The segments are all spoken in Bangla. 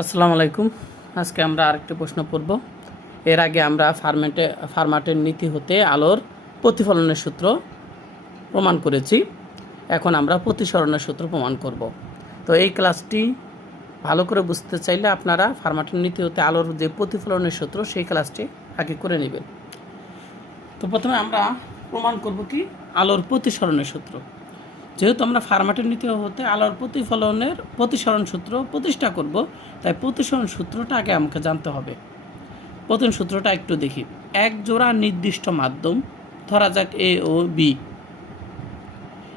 আসসালামু আলাইকুম। আজকে আমরা আরেকটি প্রশ্ন পড়ব। এর আগে আমরা ফার্মেটে, ফার্মাটের নীতি হতে আলোর প্রতিফলনের সূত্র প্রমাণ করেছি। এখন আমরা প্রতিসরণের সূত্র প্রমাণ করব। তো এই ক্লাসটি ভালো করে বুঝতে চাইলে আপনারা ফার্মাটের নীতি হতে আলোর যে প্রতিফলনের সূত্র, সেই ক্লাসটি আগে করে নেবেন। তো প্রথমে আমরা প্রমাণ করব কি? আলোর প্রতিসরণের সূত্র। যেহেতু আমরা ফার্মাটের নীতি হতে আলোর প্রতিফলনের প্রতিসরণ সূত্র প্রতিষ্ঠা করব, তাই প্রতিসরণ সূত্রটা আগে আমাকে জানতে হবে। প্রথম সূত্রটা একটু দেখি। এক জোড়া নির্দিষ্ট মাধ্যম, ধরা যাক এ ও বি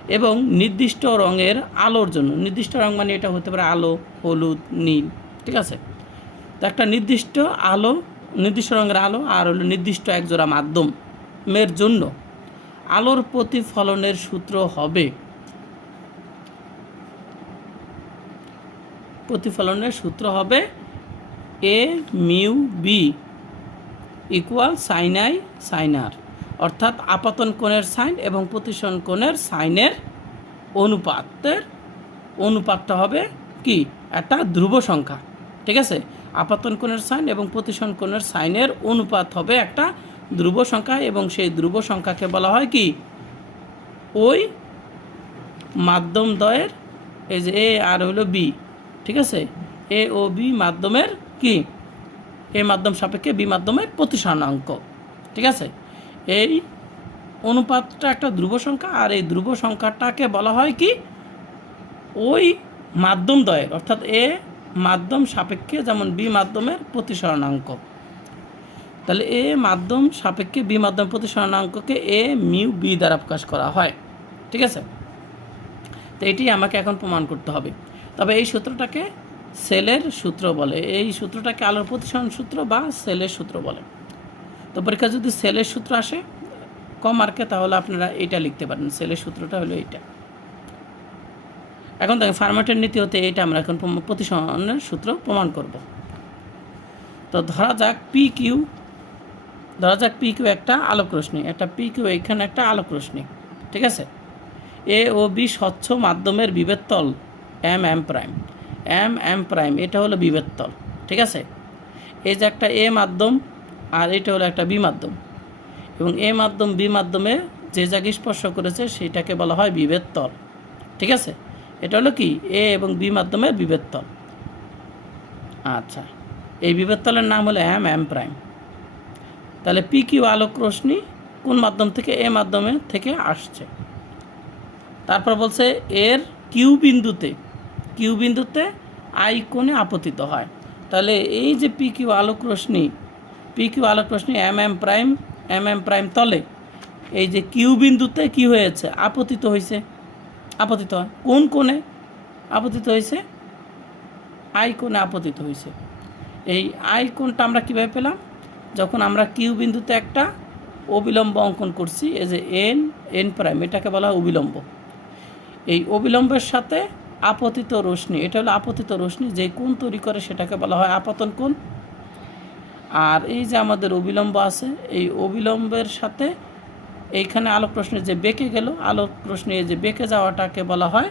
এবং নির্দিষ্ট রঙের আলোর জন্য, নির্দিষ্ট রঙ মানে এটা হতে পারে আলো, হলুদ, নীল, ঠিক আছে? তো একটা নির্দিষ্ট আলো, নির্দিষ্ট রঙের আলো আর হলো নির্দিষ্ট এক জোড়া মাধ্যমের জন্য আলোর প্রতিফলনের সূত্র হবে। প্রতিফলনের সূত্র হবে A mu B equal sine I sine R অর্থাৎ আপাতন কোণের সাইন এবং প্রতিসরণ কোণের সাইনের অনুপাতের অনুপাতটা হবে কি? একটা ধ্রুব সংখ্যা। ঠিক আছে? আপাতন কোণের সাইন এবং প্রতিসরণ কোণের সাইনের অনুপাত হবে একটা ধ্রুব সংখ্যা এবং সেই ধ্রুব সংখ্যাকে বলা হয় কি? ওই মাধ্যম দ্বয়ের, এই যে এ আর হলো বি ঠিক আছে? এ ও বি মাধ্যমের কি? এ মাধ্যম সাপেক্ষে বি মাধ্যমের প্রতিসরণাঙ্ক ঠিক আছে? এই অনুপাতটা একটা ধ্রুব সংখ্যা, আর এই ধ্রুব সংখ্যাটাকে বলা হয় কি? ওই মাধ্যম দ্বয়ের, অর্থাৎ এ মাধ্যম সাপেক্ষে যেমন বি মাধ্যমের প্রতিসরণাঙ্ক তাহলে এ মাধ্যম সাপেক্ষে বি মাধ্যম প্রতিসরণাঙ্ককে এ মিউ বি দ্বারা প্রকাশ করা হয়। ঠিক আছে? তো এটি আমাকে এখন প্রমাণ করতে হবে। তবে এই সূত্রটাকে সেলের সূত্র বলে। এই সূত্রটাকে আলোর প্রতিসরণ সূত্র বা সেলের সূত্র বলে। তো পরীক্ষা যদি সেলের সূত্র আসে কম মার্কে, তাহলে আপনারা এইটা লিখতে পারেন। সেলের সূত্রটা হলো এইটা। এখন দেখেন ফার্মেটের নীতি হতে এইটা আমরা এখন প্রতিসরণের সূত্র প্রমাণ করব। তো ধরা যাক পি কিউ, ধরা যাক পি কিউ একটা আলোক রশ্মি, একটা পি কিউ এখানে একটা আলোক রশ্মি, ঠিক আছে? এ ও বি স্বচ্ছ মাধ্যমের বিবেত্তল M M prime M M prime এটা হলো বিবেত্তল ঠিক আছে? এই যে একটা এ মাধ্যম আর এটা হলো একটা বি মাধ্যম। এবং এ মাধ্যম বি মাধ্যমে যে জায়গায় স্পর্শ করেছে সেটাকে বলা হয় বিভেদ ঠিক আছে? এটা হলো কি? এ এবং বি মাধ্যমের বিভেদ আচ্ছা এই বিভেদ নাম হলো এম এম প্রাইম তাহলে পি কিউ আলোক রশ্মি কোন মাধ্যম থেকে? এ মাধ্যমে থেকে আসছে। তারপর বলছে এর কিউ বিন্দুতে কিউ বিন্দুতে আই কোণে আপতিত হয়। তাহলে এই যে পি কিউ আলোক রশ্মি পি কিউ আলোক রশ্মি M M prime, M M prime তলে এই যে কিউ বিন্দুতে কি হয়েছে? আপতিত হয়েছে আপতিত হয়। কোন কোণে আপতিত হয়েছে আই কোণে আপতিত হয়েছে এই আই কোণটা আমরা কীভাবে পেলাম? যখন আমরা কিউ বিন্দুতে একটা অবিলম্ব অঙ্কন করছি, এই যে এন এন প্রাইম, এটাকে বলা হয় অবিলম্ব। এই অবিলম্বের সাথে আপতিত রশ্মি, এটা হলো আপতিত রশ্মি, যে কোন তৈরি করে সেটাকে বলা হয় আপাতন কোণ। আর এই যে আমাদের অবিলম্ব আছে, এই অবিলম্বের সাথে এইখানে আলোক রশ্মি যে বেঁকে গেল, আলোক এই যে বেঁকে যাওয়াটাকে বলা হয়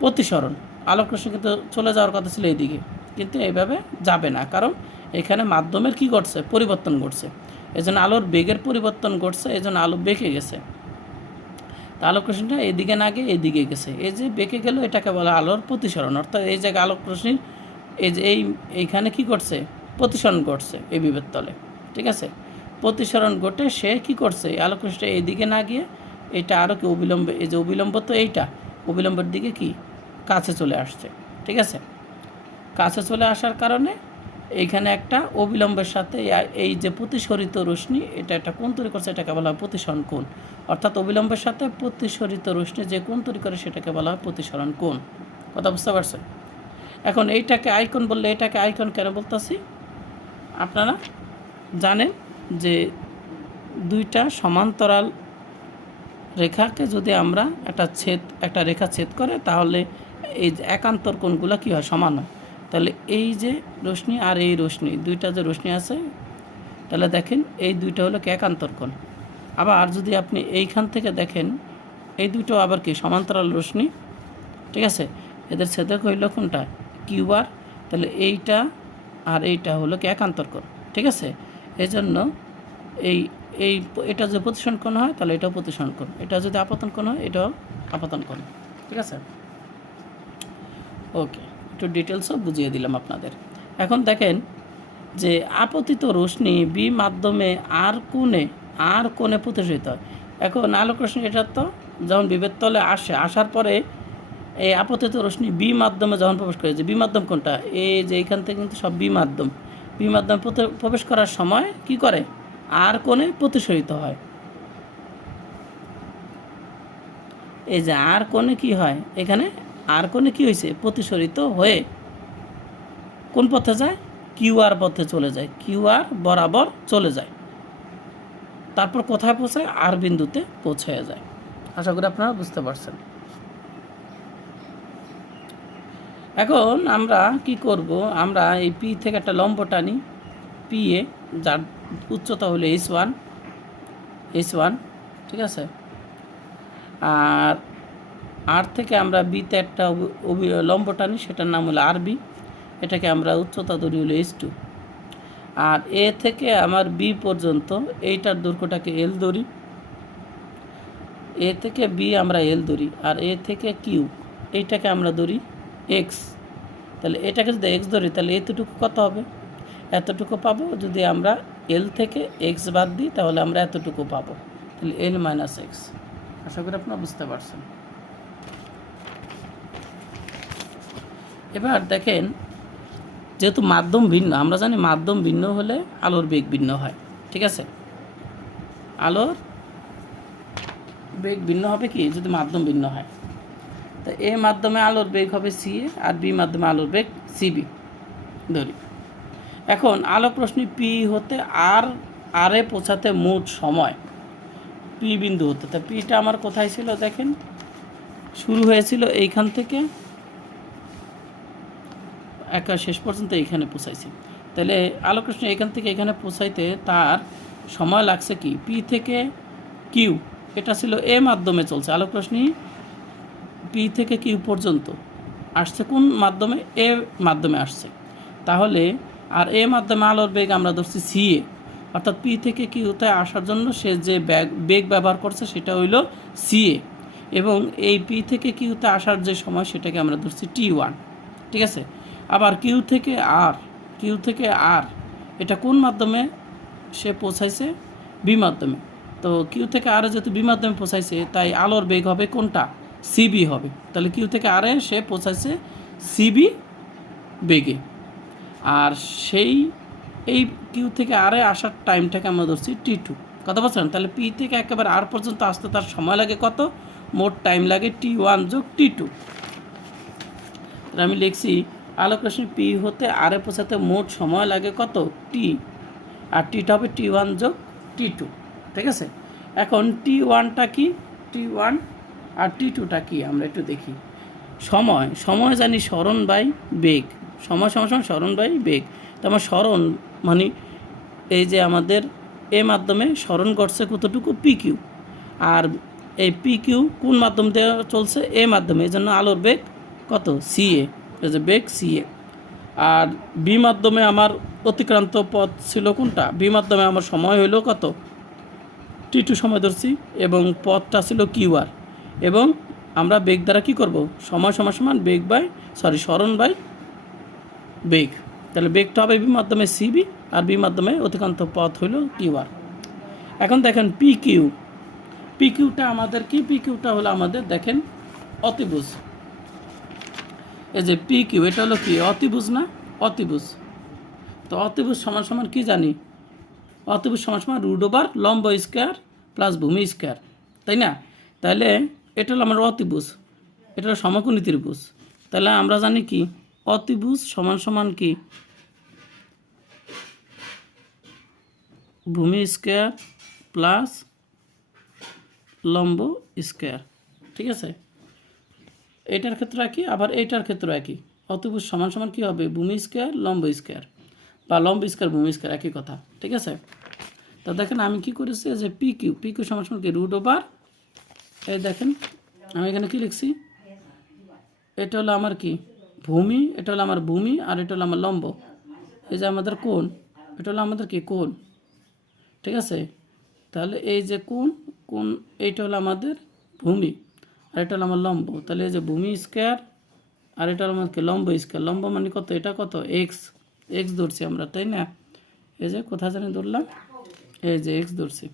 প্রতিসরণ। আলোক রশ্মি কিন্তু চলে যাওয়ার কথা ছিল এইদিকে, কিন্তু এইভাবে যাবে না, কারণ এখানে মাধ্যমের কি ঘটছে? পরিবর্তন ঘটছে। এই জন্য আলোর বেগের পরিবর্তন ঘটছে এই জন্য আলো বেঁকে গেছে। আলোক রশ্মিটা এদিকে না গিয়ে এদিকে গেছে। এই যে বেঁকে গেল, এটাকে বলা আলোর প্রতিসরণ। অর্থাৎ এই জায়গায় আলোক রশ্মির এই যে এই, এইখানে কি করছে? প্রতিসরণ ঘটছে এই বিভেদ তলে। ঠিক আছে? প্রতিসরণ ঘটে, সে কি করছে? আলোক রশ্মিটা এইদিকে না গিয়ে এটা আরও কি অবিলম্বে, এই যে অবিলম্ব তো এইটা, অবিলম্বের দিকে কি? কাছে চলে আসছে। ঠিক আছে? কাছে চলে আসার কারণে এইখানে একটা অবিলম্বের সাথে এই- যে প্রতিসরিত রশ্মি, এটা একটা কোণ তৈরি করছে এটাকে বলা হয় প্রতিসরণ কোণ। অর্থাৎ অবিলম্বের সাথে প্রতিসরিত রশ্মি যে কোণ তৈরি করে, সেটাকে বলা হয় প্রতিসরণ কোণ। কথা বুঝতে পারছেন? এখন এইটাকে আইকন বললে, এটাকে আইকন কেন বলতেছি? আপনারা জানেন যে দুইটা সমান্তরাল রেখাকে যদি আমরা একটা ছেদ, একটা রেখা ছেদ করে, তাহলে এই একান্তর কোণগুলো কী হয়? সমান হয়। তাহলে এই যে রশ্মি আর এই রশ্মি, দুইটা যে রশ্মি আছে, তাহলে দেখেন এই দুইটা হলো কি একান্তর কোণ। আবার যদি আপনি এইখান থেকে দেখেন, এই দুটো আবার কি সমান্তরাল রশ্মি? ঠিক আছে? এদের ছেদক হইল কোনটা? Q R. তাহলে এইটা আর এইটা হলো কি একান্তর ঠিক আছে? এই জন্য এই এই এটা যদি প্রতিসরণ কোণ হয়, তাহলে এটাও প্রতিসরণ কোণ। এটা যদি আপাতন কোণ হয়, এটাও আপতন কোণ। ঠিক আছে? ওকে। একটু ডিটেলসও বুঝিয়ে দিলাম আপনাদের। এখন দেখেন যে আপতিত রশ্মি বি মাধ্যমে আর কোণে আর কোণে প্রতিসরিত হয়। এখন আলোক রশ্মি এটা তো যখন বিভেদ তলে আসে, আসার পরে এই আপতিত রশ্মি বি মাধ্যমে যখন প্রবেশ করে, যে বি মাধ্যম কোনটা? এই যে এইখান থেকে কিন্তু সব বি মাধ্যম। বি মাধ্যমে প্রবেশ করার সময় কি করে? আর কোণে প্রতিসরিত হয়। এই যে আর কোণে কি হয়? এখানে আর কোণে কি হয়েছে প্রতিসরিত হয়ে কোন পথে যায়? কিউআর পথে চলে যায়। কিউআর বরাবর চলে যায়। তারপর কোথায় পৌঁছায়? আর বিন্দুতে পৌঁছে যায়। আশা করি আপনারা বুঝতে পারছেন। এখন আমরা কি করব? আমরা এই পি থেকে একটা লম্ব টানি। পি এ যার উচ্চতা হলো এইচ ওয়ান এইচ ওয়ান ঠিক আছে? আর আর থেকে আমরা বিতে একটা লম্ব টানি, সেটার নাম হলো আর বি এটাকে আমরা উচ্চতা ধরি হলো এস টু আর এ থেকে আমার বি পর্যন্ত, এইটার দৈর্ঘ্যটাকে এল ধরি। এ থেকে বি আমরা এল ধরি, আর এ থেকে কিউ এইটাকে আমরা ধরি এক্স তাহলে এটাকে যদি এক্স ধরি, তাহলে এতটুকু কত হবে? এতটুকু পাবো যদি আমরা এল থেকে এক্স বাদ দিই, তাহলে আমরা এতটুকু পাবো। তাহলে এল মাইনাস এক্স আশা করি আপনারা বুঝতে পারছেন। এবার দেখেন, যেহেতু মাধ্যম ভিন্ন, আমরা জানি মাধ্যম ভিন্ন হলে আলোর বেগ ভিন্ন হয়, ঠিক আছে? আলোর বেগ ভিন্ন হবে কি? যদি মাধ্যম ভিন্ন হয়। তো এ মাধ্যমে আলোর বেগ হবে সি এ আর বি মাধ্যমে আলোর বেগ সিবি, ধরি। এখন আলোক রশ্মি পি হতে আর আরে পৌঁছাতে মোট সময় পি বিন্দু হতে, তা পিটা আমার কোথায় ছিল দেখেন? শুরু হয়েছিল এইখান থেকে একা শেষ পর্যন্ত এখানে পৌঁছাইছি। তাহলে আলোক রশ্মি এখান থেকে এখানে পৌঁছাইতে তার সময় লাগছে কি? পি থেকে কিউ এটা ছিল এ মাধ্যমে চলছে। আলোকরশ্মি পি থেকে কিউ পর্যন্ত আসছে কোন মাধ্যমে? এ মাধ্যমে আসছে। তাহলে আর এ মাধ্যমে আলোর বেগ আমরা ধরছি সিএ অর্থাৎ পি থেকে কিউতে আসার জন্য সে যে ব্যাগ, বেগ ব্যবহার করছে সেটা হইল সিএ এবং এই পি থেকে কিউতে আসার যে সময় সেটাকে আমরা ধরছি টি ওয়ান ঠিক আছে? আবার কিউ থেকে আর, কিউ থেকে আর, এটা কোন মাধ্যমে সে পৌঁছাইছে? বি মাধ্যমে। তো কিউ থেকে আরে যেহেতু বি মাধ্যমে পৌঁছাইছে, তাই আলোর বেগ হবে কোনটা? সিবি হবে। তাহলে কিউ থেকে আরে সে পৌঁছাইছে সিবি বেগে। আর সেই, এই কিউ থেকে আরে আসার টাইমটাকে আমরা ধরছি টি টু। কথা বলছেন? তাহলে পি থেকে একেবারে আর পর্যন্ত আসতে তার সময় লাগে কত? মোট টাইম লাগে টি ওয়ান যোগ টি টু। আমি লিখছি আলোক রশ্মি পি হতে আরে পৌঁছাতে মোট সময় লাগে কত? টি। আর টিটা হবে টি ওয়ান যোগ টি টু, ঠিক আছে? এখন টি ওয়ানটা কি? টি ওয়ান আর টি টুটা কি? আমরা একটু দেখি। সময় সময় জানি স্মরণ বাই বেগ। সময় সময় সময় স্মরণ বাই বেগ। তো আমার স্মরণ মানে এই যে আমাদের এ মাধ্যমে স্মরণ করছে কতটুকু? P Q. আর এই পি কিউ কোন মাধ্যম দিয়ে চলছে? এ মাধ্যমে। এই জন্য আলোর বেগ কত? সিএ এই যে বেগ সিএ আর বি মাধ্যমে আমার অতিক্রান্ত পথ ছিল কোনটা? বি মাধ্যমে আমার সময় হইল কত? টি টু সময় ধরছি এবং পথটা ছিল কিউআর এবং আমরা বেগ দ্বারা কি করব? সময় সমান সমান বেগ বাই সরি স্মরণ বাই বেগ। তাহলে বেগটা হবে বি মাধ্যমে সিবি আর বি মাধ্যমে অতিক্রান্ত পথ হইল কিউআর এখন দেখেন পি কিউ পি কিউটা আমাদের কি? পি কিউটা হলো আমাদের, দেখেন, অতিভুজ। এই যে পি কিউ, এটা হলো কি? অতিভুজ না? অতিভুজ। তো অতিভুজ সমান সমান কি জানি? অতিভুজ সমান সমান রুট ওভার লম্ব স্কোয়ার প্লাস ভূমি স্কোয়ার, তাই না? তাহলে এটা হলো আমার অতিভুজ, এটা হলো সমকোণী ত্রিভুজ তাহলে আমরা জানি কি? অতিভুজ সমান সমান কি? ভূমি স্কোয়ার প্লাস লম্ব স্কোয়ার, ঠিক আছে? এটার ক্ষেত্রে একই, আবার এইটার ক্ষেত্রে একই। অতিভুজ সমান সমান কী হবে? ভূমি স্কোয়ার, লম্ব স্কোয়ার বা লম্ব স্কোয়ার, ভূমি স্কোয়ার, একই কথা। ঠিক আছে? তো দেখেন আমি কি করেছি? যে পি কিউ পি কিউ সমান সমান কি? রুট ওভার এই দেখেন, আমি এখানে কি লিখছি? এটা হলো আমার কি? ভূমি, এটা হলো আমার ভূমি আর এটা হলো আমার লম্ব। এই যে আমাদের কোণ, এটা হলো আমাদের কি? কোণ। ঠিক আছে? তাহলে এই যে কোণ কোণ, এইটা হলো আমাদের ভূমি। আর এটা হলো আমার লম্ব। তাহলে এই যে ভূমি স্কোয়ার আর এটা হলো আমার কি লম্ব স্কোয়ার লম্ব মানে কত? এটা কত? এক্স এক্স ধরছি আমরা, তাই না? এই যে কোথা জানি ধরলাম? এই যে এক্স ধরছি।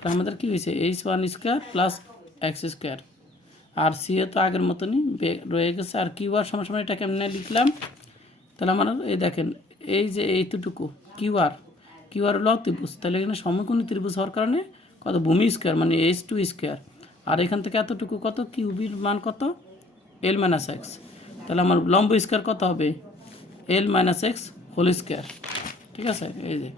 তাহলে আমাদের কী হয়েছে? H one square plus X square R C A তো আগের মতনই রয়ে গেছে। আর কিউ আর সময় সময় এটা কেমনে লিখলাম? তাহলে আমার এই দেখেন, এই যে এইটুকু কিউ আর কিউ আর হলো ত্রিভুজ তাহলে এখানে সমকোণী ত্রিভুজ হওয়ার কারণে কত? ভূমি স্কোয়ার মানে এইচ টু স্কোয়ার আর এখান থেকে এতটুকু কত? কিউবির মান কত? এল মাইনাস এক্স তাহলে আমার লম্ব স্কোয়ার কত হবে? L minus X whole square ঠিক আছে? এই যে।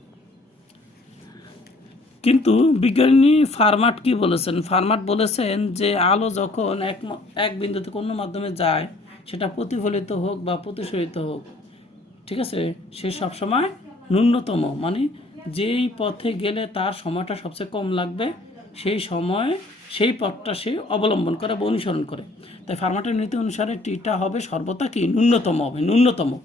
কিন্তু বিজ্ঞানী ফার্মাট কি বলেছেন? ফার্মাট বলেছেন যে আলো যখন এক এক বিন্দু থেকে অন্য মাধ্যমে যায়, সেটা প্রতিফলিত হোক বা প্রতিসরিত হোক, ঠিক আছে? সে সবসময় ন্যূনতম। মানে যেই পথে গেলে তার সময়টা সবচেয়ে কম লাগবে। সেই সময় সেই পথটা সে অবলম্বন করে বা অনুসরণ করে। তাই ফার্মাটের নীতি অনুসারে টিটা হবে সর্বদা কি? ন্যূনতম হবে, ন্যূনতম।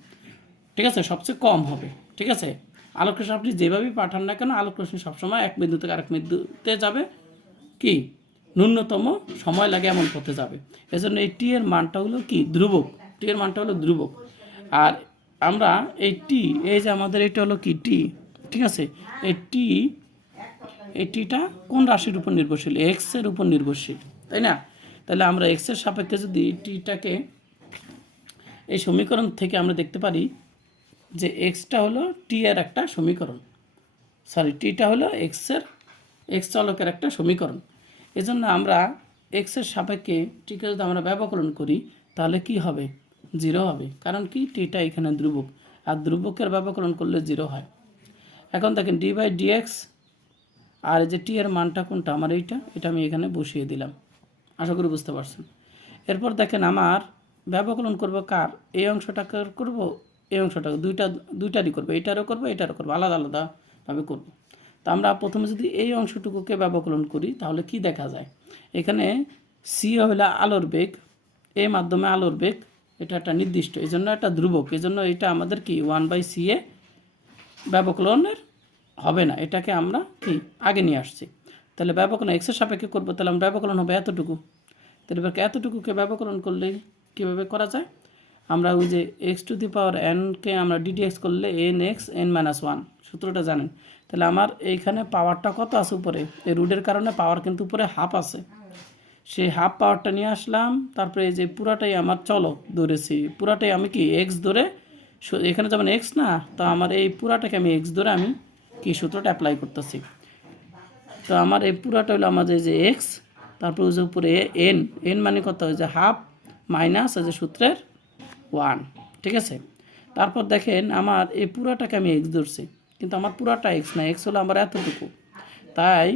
ঠিক আছে? সবচেয়ে কম হবে। ঠিক আছে? আলোক রশ্মি আপনি যেভাবেই পাঠান না কেন আলোক রশ্মি সবসময় এক বিন্দু থেকে আরেক বিন্দুতে যাবে। কি? ন্যূনতম সময় লাগে এমন পথে যাবে। এজন্য এই টি এর মানটা হলো কি? ধ্রুবক। টি এর মানটা হলো ধ্রুবক। আর আমরা এই টি, এই যে আমাদের এটা হলো কি? টি। ঠিক আছে? এই টি এই টিটা কোন রাশির উপর নির্ভরশীল? এক্সের উপর নির্ভরশীল, তাই না? তাহলে আমরা এক্সের সাপেক্ষে যদি টিটাকে এই সমীকরণ থেকে আমরা দেখতে পারি যে এক্সটা হলো টি এর একটা সমীকরণ। সরি টিটা হলো এক্সের এক্স চলকের একটা সমীকরণ। এজন্য আমরা এক্সের সাপেক্ষে টিকে যদি আমরা ব্যবকরণ করি, তাহলে কি হবে? জিরো হবে। কারণ কি? টিটা এখানে ধ্রুবক। আর ধ্রুবকের ব্যবকরণ করলে জিরো হয়। এখন দেখেন ডি বাই ডিএক্স আর এই যে টি এর মানটা কোনটা? আমার এইটা, এটা আমি এখানে বসিয়ে দিলাম। আশা করি বুঝতে পারছেন। এরপর দেখেন আমার ব্যবকলন করব কার? এই অংশটাকে করব? এই অংশটা, দুইটা, দুইটারই করব। এটারও করব এটারও করব। আলাদা আলাদাভাবে করব। তো আমরা প্রথমে যদি এই অংশটুকুকে ব্যবকলন করি, তাহলে কি দেখা যায়? এখানে সি হলো আলোর বেগ এ মাধ্যমে আলোর বেগ, এটা একটা নির্দিষ্ট। এই জন্য একটা ধ্রুবক। এই জন্য এটা আমাদের কি? ওয়ান বাই সি এ ব্যবকলনের হবে না, এটাকে আমরা কি? আগে নিয়ে আসছি। তাহলে ব্যবকলন এক্সের সাপেক্ষে করব, তাহলে আমরা ব্যবকলন হবে এতটুকু। তাহলে এবার এতটুকুকে ব্যবকলন করলে কীভাবে করা যায়? আমরা ওই যে এক্স টু দি পাওয়ার এনকে আমরা ডিডিএক্স করলে N X N minus one সূত্রটা জানেন। তাহলে আমার এইখানে পাওয়ারটা কত আছে উপরে? এই রুডের কারণে পাওয়ার কিন্তু উপরে হাফ আছে। সেই হাফ পাওয়ারটা নিয়ে আসলাম, তারপরে এই যে পুরাটাই আমার চলো ধরেছি। পুরাটাই আমি কি এক্স ধরে, এখানে যেমন এক্স না, তো আমার এই পুরাটাকে আমি এক্স ধরে আমি কি সূত্রটা অ্যাপ্লাই করতেছি? তো আমার এই পুরাটা হলো আমাদের যে এক্স তারপর যে উপরে এন এন মানে কত? ওই যে হাফ মাইনাস যে সূত্রের ওয়ান ঠিক আছে? তারপর দেখেন আমার এই পুরাটাকে আমি এক্স ধরছি, কিন্তু আমার পুরাটা এক্স না এক্স হলো আমার এতটুকু। তাই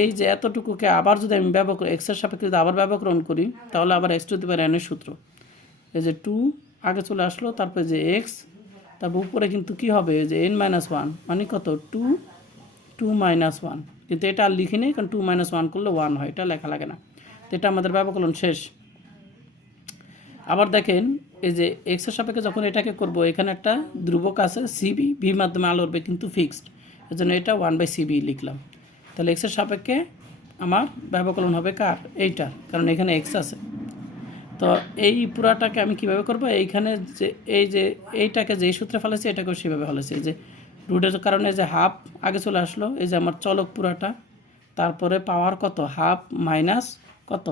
এই যে এতটুকুকে আবার যদি আমি ব্যবহার এক্সের সাপেক্ষে যদি আবার ব্যবকরণ করি তাহলে আবার এক্স টু দি পাওয়ার এনের সূত্র। এই যে টু আগে চলে আসলো, তারপরে যে এক্স তারপর উপরে কিন্তু কি হবে? যে এন মাইনাস ওয়ান মানে কত? টু টু মাইনাস ওয়ান কিন্তু এটা আর লিখি নেই, কারণ টু মাইনাস ওয়ান করলে ওয়ান হয়, এটা লেখা লাগে না। তো এটা আমাদের ব্যবকলন শেষ। আবার দেখেন, এই যে এক্সের সাপেক্ষে যখন এটাকে করব, এখানে একটা ধ্রুবক আছে সিবি ভি মাধ্যমে আলো উঠবে কিন্তু ফিক্সড এর জন্য এটা ওয়ান বাই সিবি লিখলাম। তাহলে এক্সের সাপেক্ষে আমার ব্যবকলন হবে কার? এইটার, কারণ এখানে এক্স আছে। তো এই পুরাটাকে আমি কীভাবে করব? এইখানে যে, এই যে, এইটাকে যেই সূত্রে ফেলেছি, এটাকেও সেভাবে ফেলেছি। যে, রুটের কারণে যে হাফ আগে চলে আসলো, এই যে আমার চলক পুরাটা, তারপরে পাওয়ার কত? হাফ মাইনাস কত?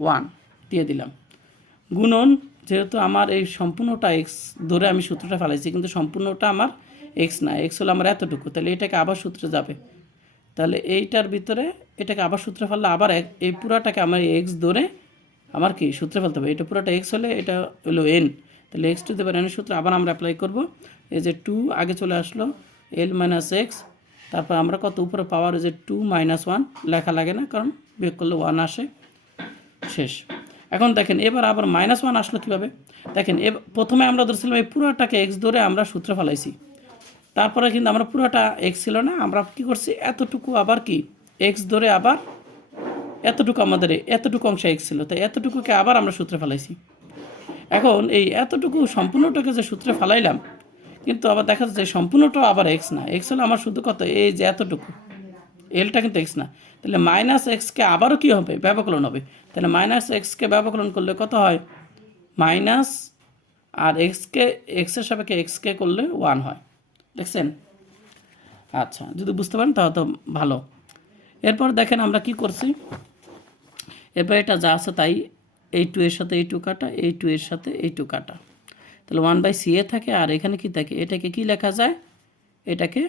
ওয়ান দিয়ে দিলাম। গুণন, যেহেতু আমার এই সম্পূর্ণটা এক্স ধরে আমি সূত্রটা ফেলাইছি কিন্তু সম্পূর্ণটা আমার এক্স না এক্স হলো আমার এতটুকু, তাহলে এটাকে আবার সূত্রে যাবে। তাহলে এইটার ভিতরে এটাকে আবার সূত্রে ফেললে আবার এই পুরাটাকে আমার এক্স ধরে আমার কি সূত্রে ফেলতে হবে? এটা পুরোটা এক্স হলে এটা হলো এন তাহলে এক্স টু দেবেন এনের সূত্র আবার আমরা অ্যাপ্লাই করব। এই যে টু আগে চলে আসলো এল মাইনাস এক্স তারপর আমরা কত উপরে পাওয়ার যে টু মাইনাস ওয়ান লেখা লাগে না, কারণ বিয়োগ করলে ওয়ান আসে। শেষ। এখন দেখেন, এবার আবার মাইনাস ওয়ান আসলো কীভাবে? দেখেন এ প্রথমে আমরা ধরছিলাম এই পুরোটাকে এক্স ধরে আমরা সূত্র ফেলাইছি। তারপরে কিন্তু আমরা পুরোটা এক্স ছিল না, আমরা কি করছি? এতটুকু আবার কি? এক্স ধরে আবার এতটুকু আমাদের এতটুকু অংশ এক্স ছিল, তাই এতটুকুকে আবার আমরা সূত্রে ফেলাইছি। এখন এই এতটুকু সম্পূর্ণটাকে যে সূত্রে ফালাইলাম, কিন্তু আবার দেখা যাচ্ছে সম্পূর্ণটা আবার এক্স না। এক্স হলো আমার শুধু কত? এই যে এতটুকু। এলটা কিন্তু এক্স না। তাহলে মাইনাস এক্সকে আবারও কী হবে? ব্যবকলন হবে। তাহলে মাইনাস এক্সকে ব্যবকলন করলে কত হয়? মাইনাস আর এক্সকে এক্সের সাপেক্ষে এক্সকে করলে ওয়ান হয়। দেখছেন? আচ্ছা যদি বুঝতে পারেন তাহলে তো ভালো। এরপর দেখেন আমরা কি করছি? এরপর এটা যা আছে তাই এই টু এর সাথে এই টু কাটা এই টু এর সাথে এই টু কাটা। তাহলে ওয়ান বাই সি এ থাকে, আর এখানে কি থাকে, এটাকে কি লেখা যায়? এটাকে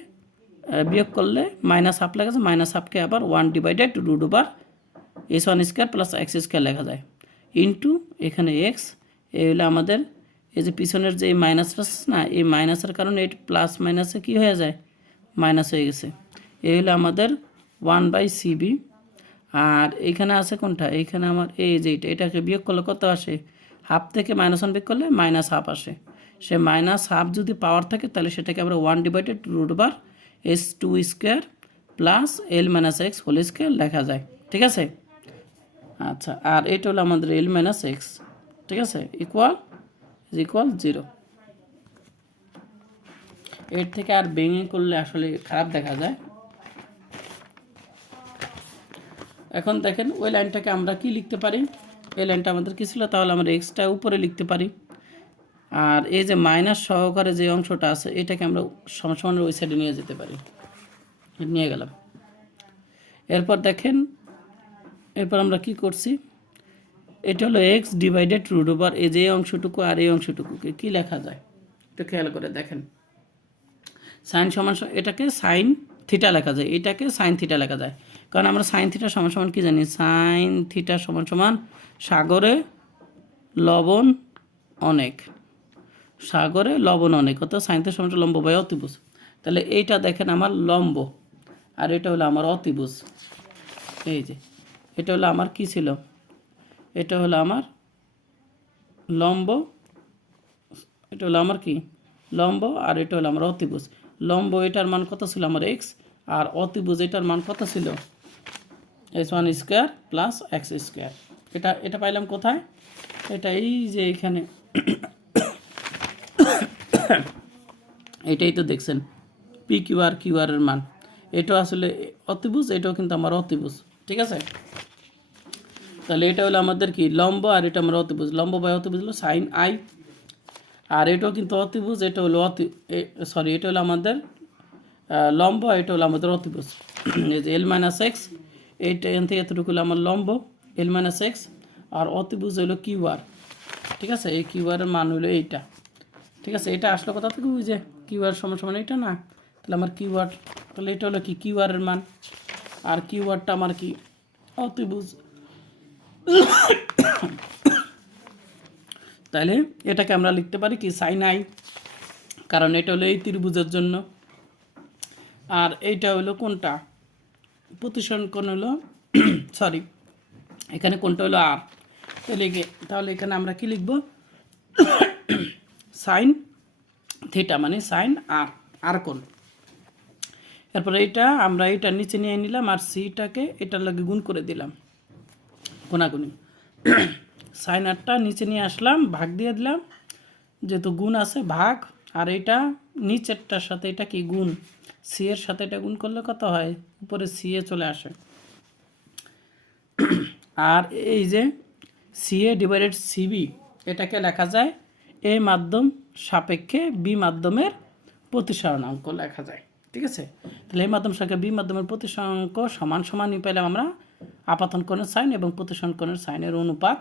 বিয়োগ করলে মাইনাস হাফ লেখা যায় মাইনাস হাফকে আবার one divided root over S one square plus X square লেখা যায়। ইন্টু এখানে এক্স এই হলো আমাদের, এই যে পিছনের যে মাইনাসটা আছে না, এই মাইনাসের কারণে এই প্লাস মাইনাসে কী হয়ে যায়? মাইনাস হয়ে গেছে। এই হলো আমাদের ওয়ান বাই সিবি আর এখানে আছে কোনটা? এইখানে আমার এই যে এটা, এটাকে বিয়োগ করলে কত আসে? হাফ থেকে মাইনাস ওয়ান বিয়োগ করলে মাইনাস হাফ আসে। সে মাইনাস হাফ যদি পাওয়ার থাকে, তাহলে সেটাকে আমরা ওয়ান ডিভাইডেড রুট বার S two square plus L minus X whole square লেখা যায়। ঠিক আছে? আচ্ছা আর এটা হলো আমাদের এল মাইনাস এক্স ঠিক আছে? ইকুয়াল ইজ ইকুয়াল জিরো এর থেকে আর ভেঙে করলে আসলে খারাপ দেখা যায়। এখন দেখেন ওই লাইনটাকে আমরা কি লিখতে পারি? এই লাইনটা আমাদের কী ছিল? তাহলে আমরা এক্সটা উপরে লিখতে পারি। আর এই যে মাইনাস সহকারে যে অংশটা আছে, এটাকে আমরা সমাসমানের ওই সাইডে নিয়ে যেতে পারি। নিয়ে গেলাম। এরপর দেখেন, এরপর আমরা কি করছি? এটা হলো এক্স ডিভাইডেড রুট ওভার এই যে অংশটুকু আর এই অংশটুকুকে কি লেখা যায়? একটু খেয়াল করে দেখেন। সাইন সমান এটাকে সাইন থিটা লেখা যায়। এটাকে সাইন থিটা লেখা যায়। কারণ আমরা সাইন থিটা সমান সমান কি জানি? সাইন থিটা সমান সমান সাগরে লবণ অনেক। সাগরে লবণ অনেক অত সাইন থিটা সমান লম্ব বাই অতিভুজ। তাহলে এইটা দেখেন আমার লম্ব, আর এটা হলো আমার অতিভুজ। এই যে, এটা হলো আমার কি ছিল? এটা হলো আমার লম্ব, এটা হলো আমার কি? লম্ব, আর এটা হলো আমার অতিভুজ। লম্ব এটার মান কত ছিল? আমার এক্স আর অতিভুজ এটার মান কত ছিল? S one square plus X square এটা এটা পাইলাম কোথায়? এটা এই যে এখানে। এটাই তো দেখছেন। পি কিউ আর কিউ আর এর মান। এটা আসলে অতিভুজ, এটাও কিন্তু আমার অতিভুজ। ঠিক আছে? তাহলে এটা হলো আমাদের কি? লম্ব আর এটা আমার অতিভুজ। লম্ব বাই অতিভুজ হলো সাইন আই আর এটাও কিন্তু অতিভুজ, এটা হলো অতি সরি এটা হলো আমাদের লম্ব, এটা হলো আমাদের অতিভুজ। এই যে এল মাইনাস এক্স এইটা এখান থেকে এতটুকু হলো আমার লম্ব এল মাইনাস এক্স আর অতিভুজ হলো কিউ আর ঠিক আছে? এই কিউ আরের মান হলো এইটা। ঠিক আছে? এটা আসলো কোথা থেকে? ওই যে কিউ আর সমান সমান এইটা না? তাহলে আমার কিউ আর তাহলে এটা হলো কি কিউ আরের মান? আর কিউ আরটা আমার কি? অতিভুজ। তাহলে এটাকে আমরা লিখতে পারি কি সাইন আই কারণ এটা হলো এই ত্রিভুজের জন্য। আর এইটা হলো কোনটা? প্রতিসরণ কোণ হলো? সরি এখানে কোনটা হলো? আর তাহলে তাহলে এখানে আমরা কি লিখব? সাইন থিটা মানে সাইন আর আর কোন? এরপরে এটা আমরা এটা নিচে নিয়ে নিলাম আর সিটাকে এটার লাগে গুণ করে দিলাম। কোনাগুনি সাইন আটটা নিচে নিয়ে আসলাম, ভাগ দিয়ে দিলাম। যেহেতু গুণ আছে, ভাগ। আর এটা নিচেরটার সাথে এটা কি গুণ? সি এর সাথে এটা গুণ করলে কত হয়? উপরে সি এ চলে আসে। আর এই যে সি এ ডিভাইডেড সিবি এটাকে লেখা যায় এ মাধ্যম সাপেক্ষে বি মাধ্যমের প্রতিসরণাঙ্ক লেখা যায়। ঠিক আছে? তাহলে এই মাধ্যম সাপেক্ষে বি মাধ্যমের প্রতিসরণাঙ্ক সমান সমানই পেলাম আমরা আপাতন কোণের সাইন এবং প্রতিসরণ কোণের সাইনের অনুপাত